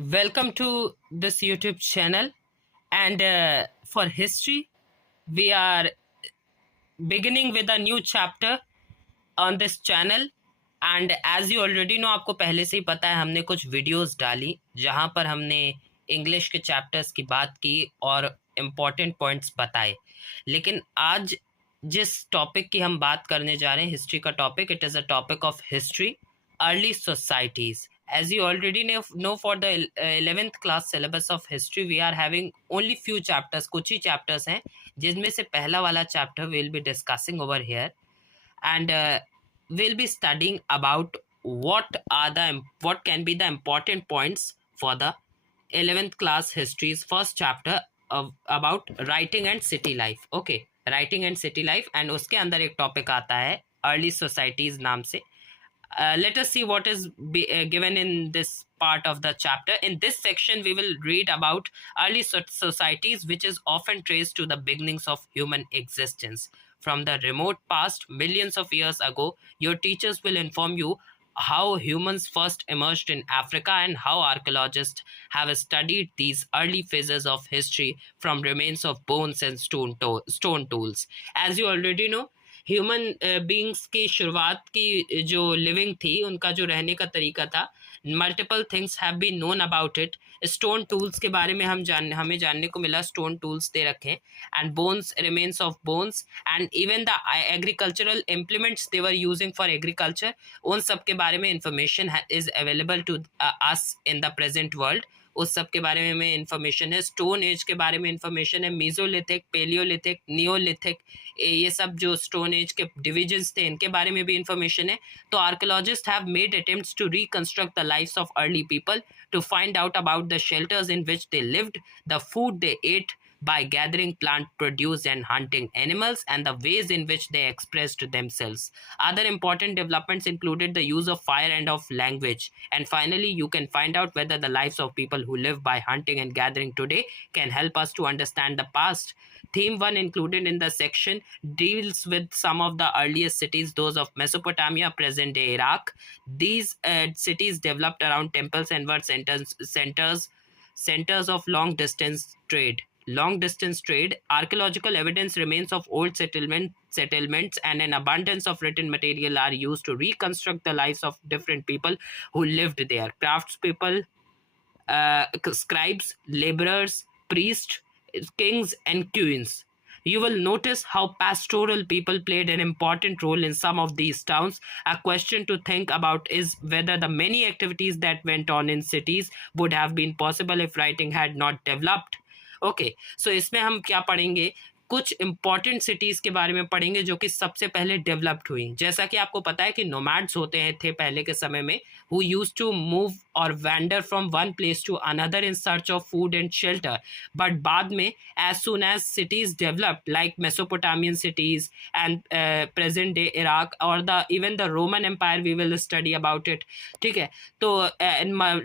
Welcome to this YouTube channel. And for history, we are beginning with a new chapter on this channel. And as you already know, आपको पहले से ही पता है, हमने कुछ videos डाली जहां पर हमने इंग्लिश के चैप्टर्स की बात की और इम्पोर्टेंट पॉइंट्स बताए. लेकिन आज जिस टॉपिक की हम बात करने जा रहे हैं, हिस्ट्री का topic, it is a topic of history, early societies. As you already know, for the 11th class syllabus of history, we are having only few chapters. कुछ ही chapters हैं जिनमें से पहला वाला chapter we'll be discussing over here, and we'll be studying about what can be the important points for the 11th class history's first chapter about writing and city life. Okay, writing and city life, and उसके अंदर एक topic आता है early societies नाम से. Let us see what is given in this part of the chapter. In this section, we will read about early societies, which is often traced to the beginnings of human existence. From the remote past, millions of years ago, your teachers will inform you how humans first emerged in Africa and how archaeologists have studied these early phases of history from remains of bones and stone tools. As you already know, human beings की शुरुआत की जो living थी, उनका जो रहने का तरीका था, multiple things have been known about it. Stone tools के बारे में हमें जानने को मिला, स्टोन टूल्स दे रखे, and bones, remains of bones, and even the agricultural implements they were using for agriculture. उन सब के बारे में information is available to us in the present world. उस सब के बारे में इंफॉर्मेशन है. स्टोन एज के बारे में इंफॉर्मेशन है. मीजोलिथिक, पेलियोलिथिक, नियोलिथिक, ये सब जो स्टोन एज के डिविजन्स थे, इनके बारे में भी इंफॉर्मेशन है. तो archaeologists have made attempts to reconstruct the lives of early people, to find out about the shelters in which they lived, the food they ate by gathering plant produce and hunting animals, and the ways in which they expressed themselves. Other important developments included the use of fire and of language. And finally, you can find out whether the lives of people who live by hunting and gathering today can help us to understand the past. Theme 1 included in the section deals with some of the earliest cities, those of Mesopotamia, present-day Iraq. These cities developed around temples and were centers of long-distance trade. Long-distance trade. Archaeological evidence remains of old settlements, and an abundance of written material are used to reconstruct the lives of different people who lived there. Craftspeople, scribes, laborers, priests, kings, and queens. You will notice how pastoral people played an important role in some of these towns. A question to think about is whether the many activities that went on in cities would have been possible if writing had not developed. Okay, so इसमें हम क्या पढ़ेंगे, कुछ important cities के बारे में पढ़ेंगे जो कि सबसे पहले डेवलप्ड हुई. जैसा कि आपको पता है कि नोमैड्स होते हैं थे पहले के समय में, हु यूज्ड टू मूव और wander from one place to another in search of food and shelter. But बाद में as soon as cities developed like Mesopotamian cities and present day Iraq और the even the Roman empire, we will study about it. ठीक है, तो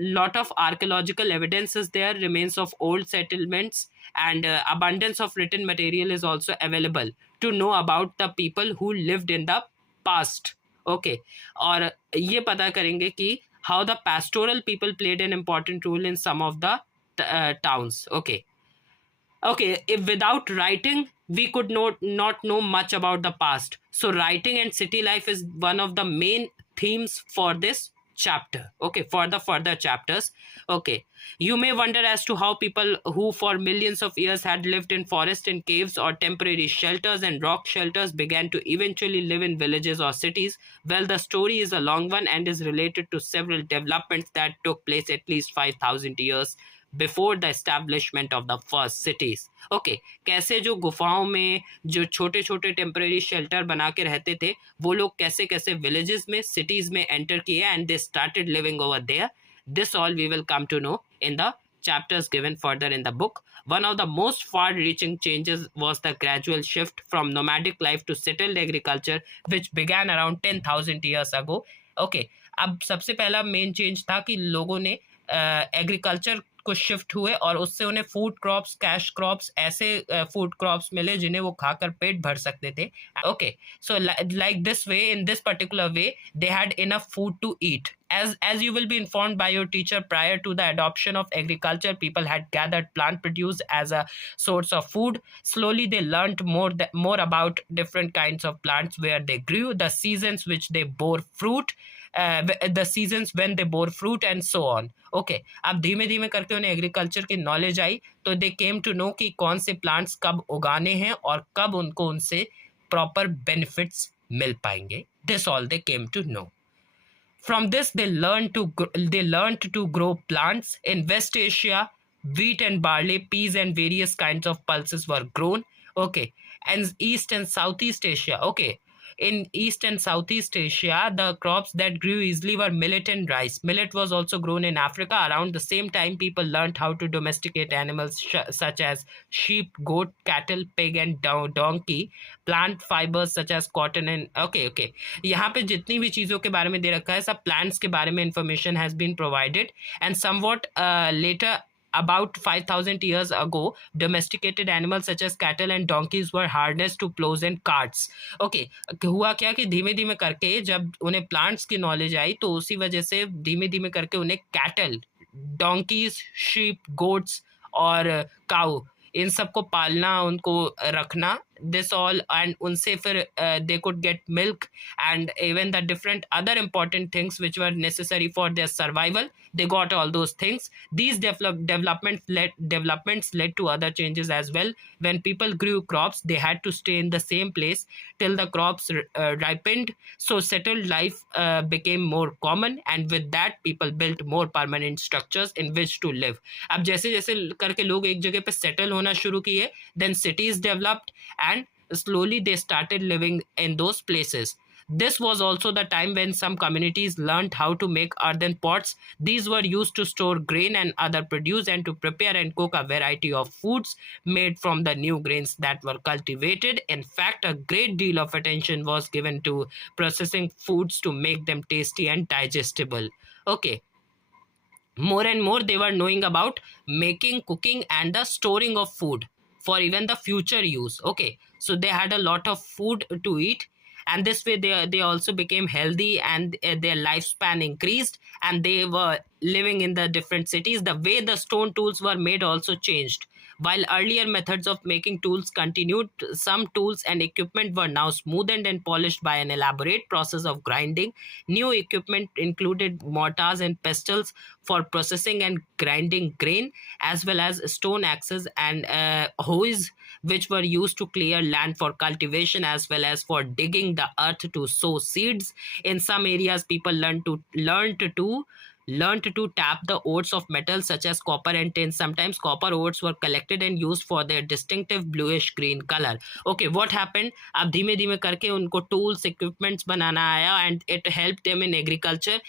lot of archaeological evidence is there, remains of old settlements, and abundance of written material is also available to know about the people who lived in the past. Okay, और ये पता करेंगे कि how the pastoral people played an important role in some of the towns. Okay, if without writing we could not know much about the past. So writing and city life is one of the main themes for this chapter. Okay, for the further chapters. Okay, you may wonder as to how people who for millions of years had lived in forests, in caves or temporary shelters and rock shelters began to eventually live in villages or cities. Well, the story is a long one and is related to several developments that took place at least 5,000 years before the establishment of the first cities. Okay, कैसे जो गुफाओं में जो छोटे छोटे temporary shelter बना के रहते थे, वो लोग कैसे कैसे विलेजेस में, सिटीज में एंटर किए and they started living over there. This all we will come to know in the chapters given further in the book. One of the most far-reaching changes was the gradual shift from nomadic life to settled agriculture, which began around 10,000 years ago. Okay, अब सबसे पहला main change था कि लोगों ने agriculture को shift हुए और उससे उन्हें फूड क्रॉप्स, कैश क्रॉप्स, ऐसे फूड क्रॉप्स मिले जिन्हें वो खाकर पेट भर सकते थे. Okay, so like this way, in this particular way, they had enough food to eat as you will be informed by your teacher, prior to the adoption of agriculture, people had gathered plant produce as a source of food. Slowly they learned more about different kinds of plants, where they grew, the seasons which they bore fruit, the seasons when they bore fruit, and so on. Okay, अब धीमे धीमे करके उन्हें agriculture की knowledge आई, तो दे came to no कि कौन से प्लांट्स कब उगाने हैं और कब उनको उनसे प्रॉपर बेनिफिट्स मिल पाएंगे. This all they came to know. From this, they learned to grow plants in West Asia. Wheat and barley, peas, and various kinds of pulses were grown. Okay, and East and Southeast Asia. Okay, in East and Southeast Asia, the crops that grew easily were millet and rice. Millet was also grown in Africa. Around the same time, people learned how to domesticate animals such as sheep, goat, cattle, pig, and donkey. Plant fibers such as cotton and okay. यहाँ पे जितनी भी चीज़ों के बारे में दे रखा है, सब plants के बारे में information has been provided. And somewhat later, about 5,000 years ago, domesticated animals such as cattle and donkeys were harnessed to plows and carts. Okay, हुआ क्या कि धीमे धीमे करके जब उन्हें प्लांट्स की नॉलेज आई, तो उसी वजह से धीमे धीमे करके उन्हें कैटल, डोंकीज, शीप, गोट्स और काऊ, इन सबको पालना, उनको रखना, this all, and unse fir they could get milk and even the different other important things which were necessary for their survival. They got all those things. These developments led to other changes as well. When people grew crops, they had to stay in the same place till the crops ripened, so settled life became more common, and with that people built more permanent structures in which to live. अब जैसे जैसे करके लोग एक जगह पे settle होना शुरू किए, then cities developed and slowly they started living in those places. This was also the time when some communities learned how to make earthen pots. These were used to store grain and other produce and to prepare and cook a variety of foods made from the new grains that were cultivated. In fact, a great deal of attention was given to processing foods to make them tasty and digestible. Okay. More and more they were knowing about making, cooking, and the storing of food for even the future use. Okay, so they had a lot of food to eat, and this way they also became healthy, and their lifespan increased, and they were living in the different cities. The way the stone tools were made also changed. While earlier methods of making tools continued, some tools and equipment were now smoothened and polished by an elaborate process of grinding. New equipment included mortars and pestles for processing and grinding grain, as well as stone axes and hoes, which were used to clear land for cultivation as well as for digging the earth to sow seeds. In some areas, people learned to tap the ores of metals such as copper and tin. Sometimes copper ores were collected and used for their distinctive bluish green color. Okay, what happened? अब धीमे धीमे करके उनको tools, equipments बनाना आया, and it helped them in agriculture,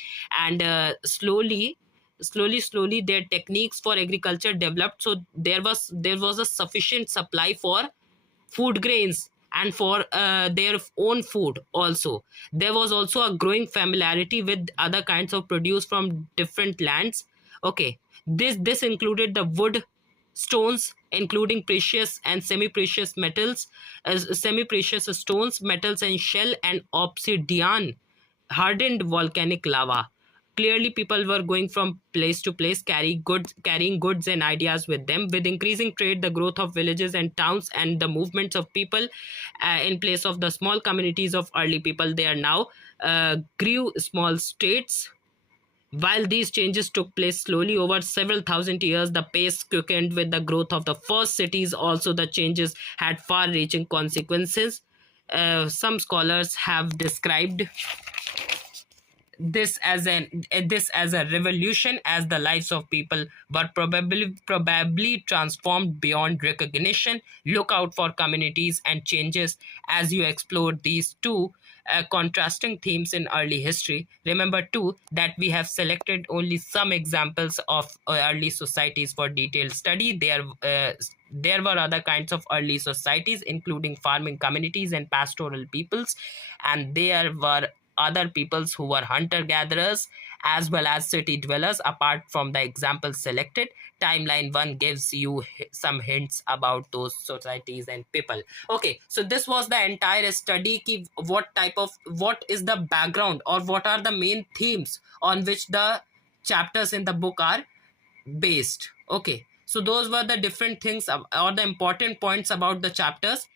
and slowly their techniques for agriculture developed. So there was a sufficient supply for food grains and for their own food also. There was also a growing familiarity with other kinds of produce from different lands. Okay, this included the wood, stones, including precious and semi-precious metals, semi-precious stones, metals and shell, and obsidian, hardened volcanic lava. Clearly, people were going from place to place, carrying goods and ideas with them. With increasing trade, the growth of villages and towns, and the movements of people in place of the small communities of early people, they are now grew small states. While these changes took place slowly over several thousand years, the pace quickened with the growth of the first cities. Also, the changes had far-reaching consequences. Some scholars have described this as a revolution, as the lives of people were probably transformed beyond recognition. Look out for communities and changes as you explore these two contrasting themes in early history. Remember too that we have selected only some examples of early societies for detailed study. There were other kinds of early societies, including farming communities and pastoral peoples, and there were other peoples who were hunter gatherers, as well as city dwellers. Apart from the example selected, timeline 1 gives you some hints about those societies and people. Okay, so this was the entire study ki what is the background or what are the main themes on which the chapters in the book are based. Okay, so those were the different things or the important points about the chapters.